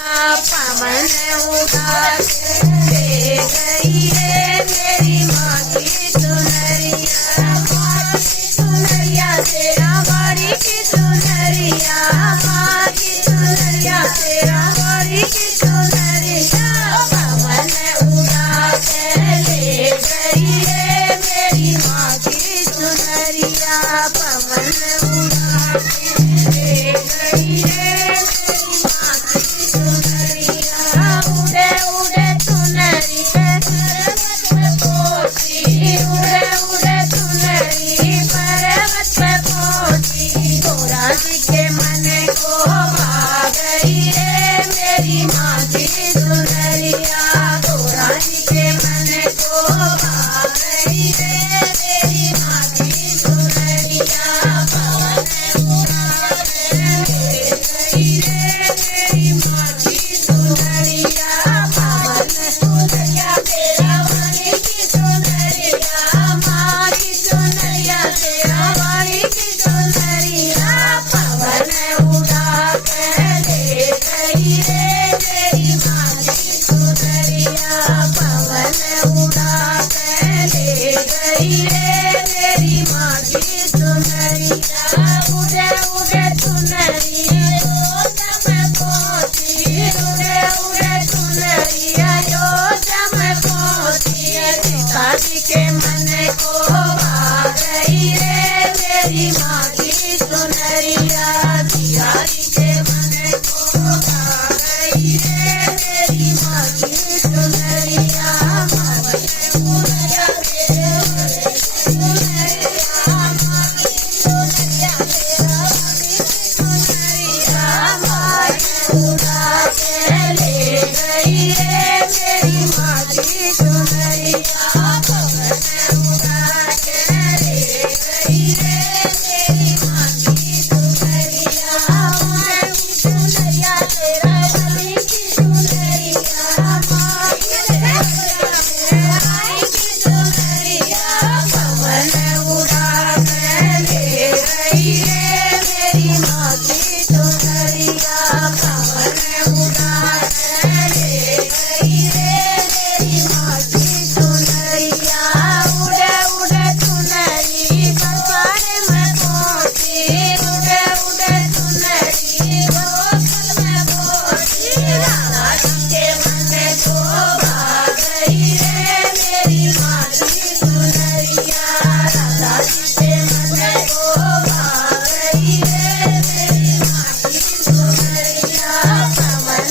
पवन उड़ा के ले गई रे मेरी माँ की चुनरिया। माँ की चुनरिया तेरा बाड़ी की चुनरिया। माँ की चुनरिया तेरा बाड़ी की चुनरिया। पवन उड़ा के ले गई रे मेरी माँ की चुनरिया। पवन उड़ा के ले गई रे मेरी माँ की चुनरिया। उड़े उड़े चुनरी के पर्वत पे पहुंची। उड़े उड़े चुनरी पर्वत पे पहुंची। गोरा जी के मन को भा गई रे मेरी माँ की चुनरिया। गोरा जी के मन को भा गई रे मेरी माँ की चुनरिया। पवन उड़ा के ले गई रे मेरी माँ की चुनरिया। पवन चुनरिया तेरा वाणी की चुनरिया। माँ की चुनरिया तेरा वाणी की चुनरिया। पवन उड़ा के ले गई रे मेरी माँ की चुनरिया। पवन उड़ा के ले गई रे मेरी माँ की चुनरिया। उड़े उड़े चुनरी अयोध्या में पहुंची। उड़े उड़े चुनरी अयोध्या में पहुंची। सीता जी के मन को भा गई रे मेरी माँ की चुनरिया। सीता जी के मन को भा गई रे मेरी माँ की चुनरिया। पवन उड़ा के ले चुनरिया। माँ की चुनरिया तेरा वाणी की चुनरिया। पवन उड़ा के ले गई रे मेरी माँ की चुनरिया। पवन उड़ा के ले गई रे मेरी माँ की चुनरिया। उड़े चुनरिया तेरा वाणी की चुनरिया। माँ की चुनरिया तेरा वाणी की चुनरिया। पवन उड़ा के ले गई रे मेरी माँ की चुनरिया। पवन उड़ा के ले गई रे मेरी माँ की चुनरिया। उड़े उड़े चुनरी बरसाने में पहुंची। उड़े उड़े चुनरी गोकुल में पहुंची। राधा जी के मन को भा गई रे मेरी माँ की चुनरिया। राधा जी के मन को भा गई रे मेरी माँ की चुनरिया। पवन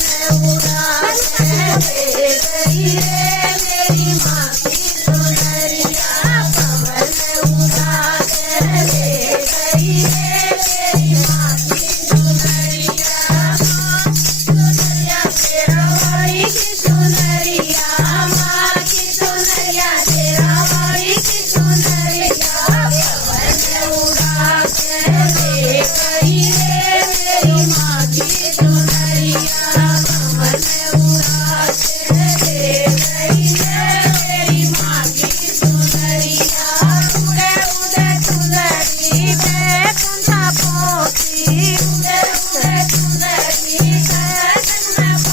उड़ा के ले गई रे मेरी माँ की चुनरिया। पवन उड़ा के ले गई रे मेरी माँ की चुनरिया। माँ की चुनरिया तेरा वाणी की चुनरिया। माँ की चुनरिया तेरा वाणी की चुनरिया। पवन उड़ा के ले गई रे मेरी माँ की चुनरिया। पवन उड़ा के ले गई रे मेरी माँ की चुनरिया। उड़े उड़े चुनरी बैकुंठ पहुंची। उड़े उड़े चुनरी बैकुंठ